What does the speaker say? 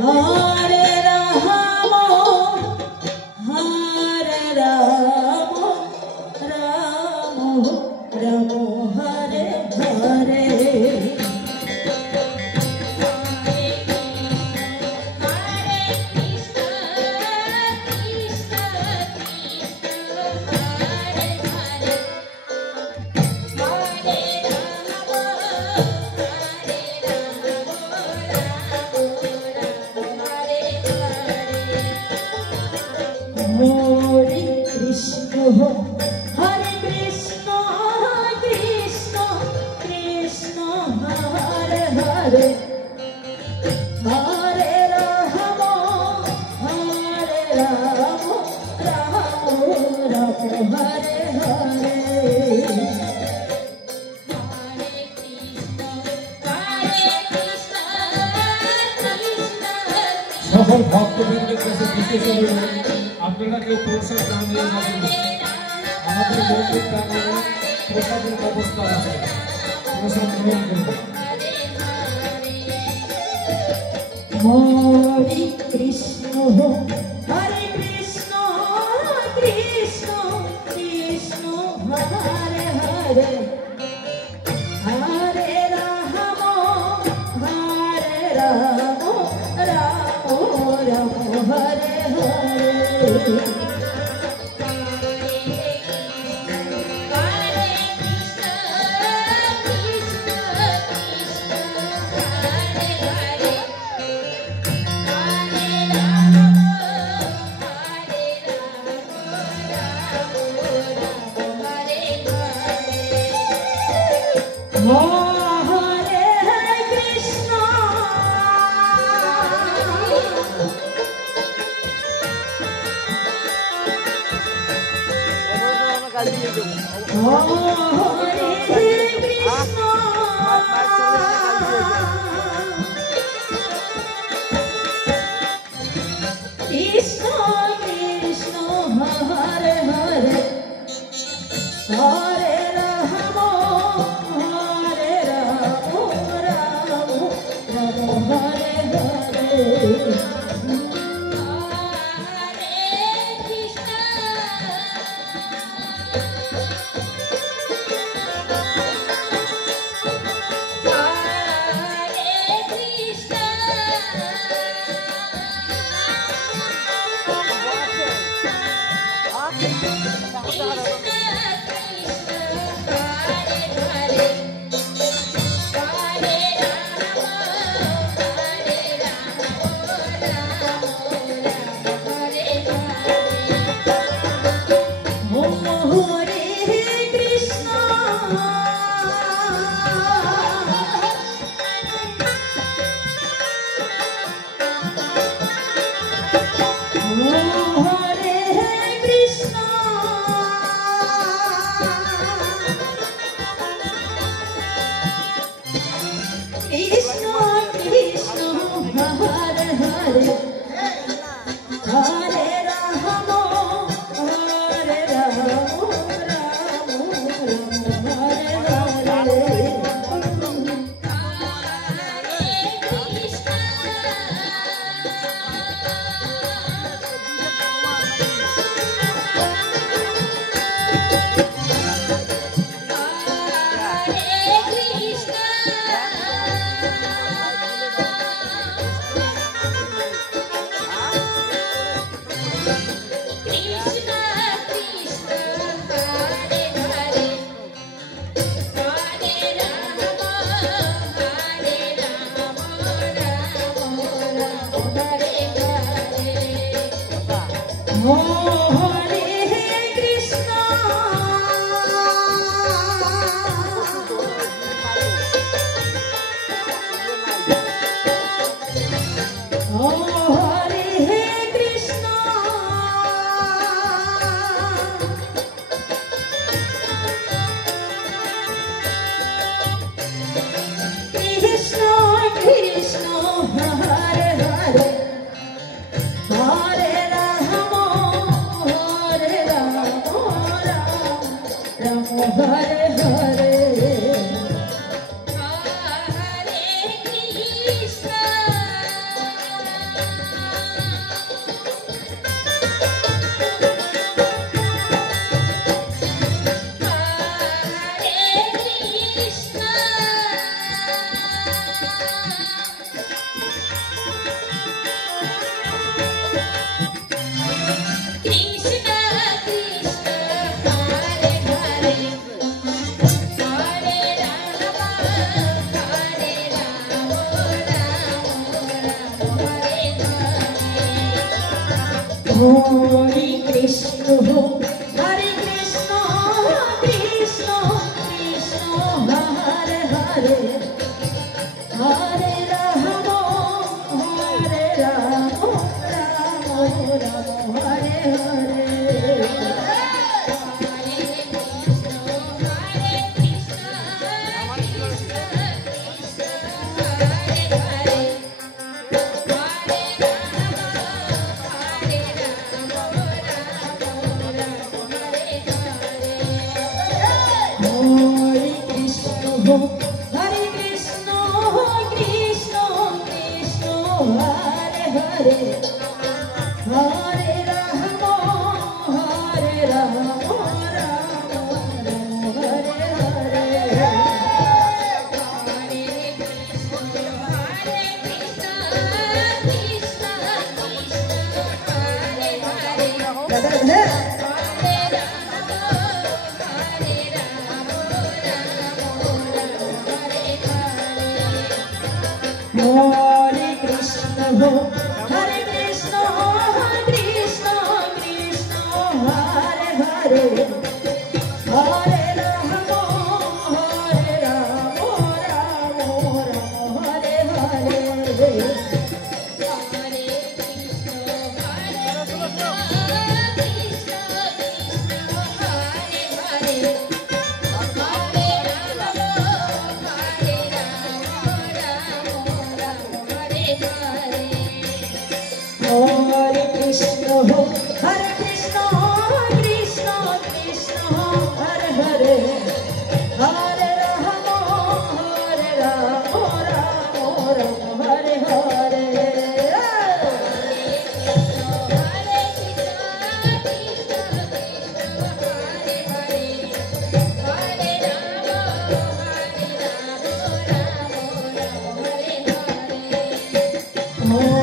Hare Rama, Hare Rama, Rama Rama, Hare Hare. Hare Krishna, Hare Krishna, Krishna Krishna, Hare Hare, Hare Rama, Hare Rama, Rama Rama, Hare Hare. সকল ভক্তবৃন্দের কাছে বিশেষ অনুরোধ, আপনারা কেউ প্রসাদ না নিয়ে যাবেন না। আমাদের মন্দির প্রাঙ্গণে প্রসাদের ব্যবস্থা আছে, প্রসাদ গ্রহণ করবেন। Hare Krishna, Hare Krishna, Krishna Krishna, Hare Hare, Hare Rama, Hare Rama, Rama Rama, Hare Hare. Hare Krishna, Hare Krishna, Krishna Krishna, Hare Hare, Hare Rama, Hare Rama, Rama Rama, Hare Hare. Hare Krishna, Krishna Krishna, Hare Hare, Hare Rama, Hare Rama, Rama Rama, Hare Hare. Hare Krishna, Hare Krishna, Krishna Krishna, Hare Hare, Hare Rama, Hare Rama, Rama Rama, Hare Hare. Hare Krishna, Hare Krishna, Krishna Krishna, Hare Hare, Hare Rama, Hare Rama, Rama Rama, Hare Hare. Hare